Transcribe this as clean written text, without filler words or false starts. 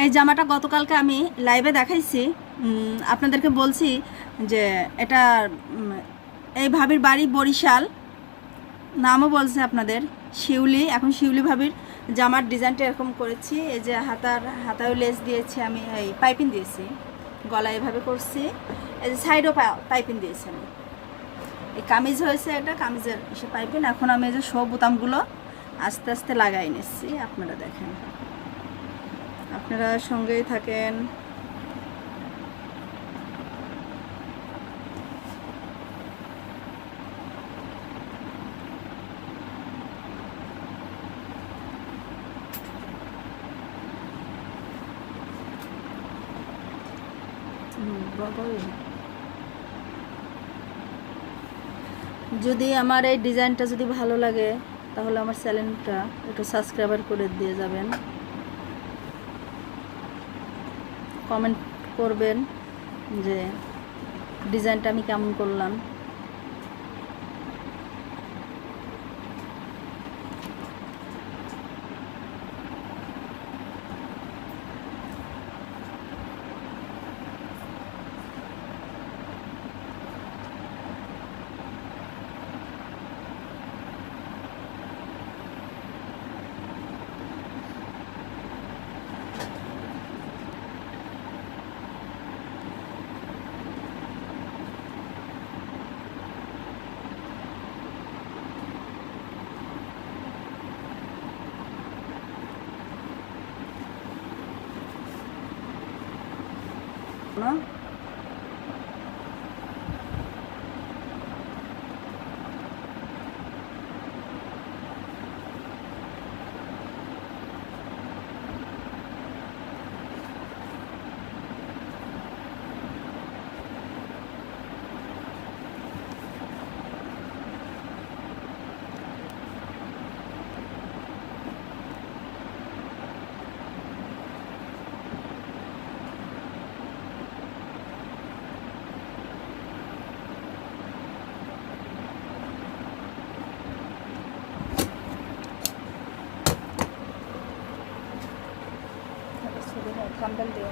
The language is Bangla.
এই জামাটা গতকালকে আমি লাইভে দেখাইছি, আপনাদেরকে বলছি যে এটা এই ভাবির বাড়ি বরিশাল, নামও বলছে আপনাদের শিউলি। এখন শিউলি ভাবির জামার ডিজাইনটা এরকম করেছি। এই যে হাতায় লেস দিয়েছি, আমি এই পাইপিং দিয়েছি, গলায় এভাবে করছি, এই যে সাইডও পাইপিং দিয়েছি আমি। এই কামিজ হয়েছে, এটা কামিজের এসে পাইপিং। এখন আমি এই যে সব বোতামগুলো আস্তে আস্তে লাগাই নিচ্ছি, আপনারা দেখেন, আপনারা সঙ্গেই থাকেন। যদি আমার এই ডিজাইনটা যদি ভালো লাগে তাহলে আমার চ্যানেলটা একটু সাবস্ক্রাইবার করে দিয়ে যাবেন, কমেন্ট করবেন যে ডিজাইনটা আমি কেমন করলাম। না থাম্বনেল দিও।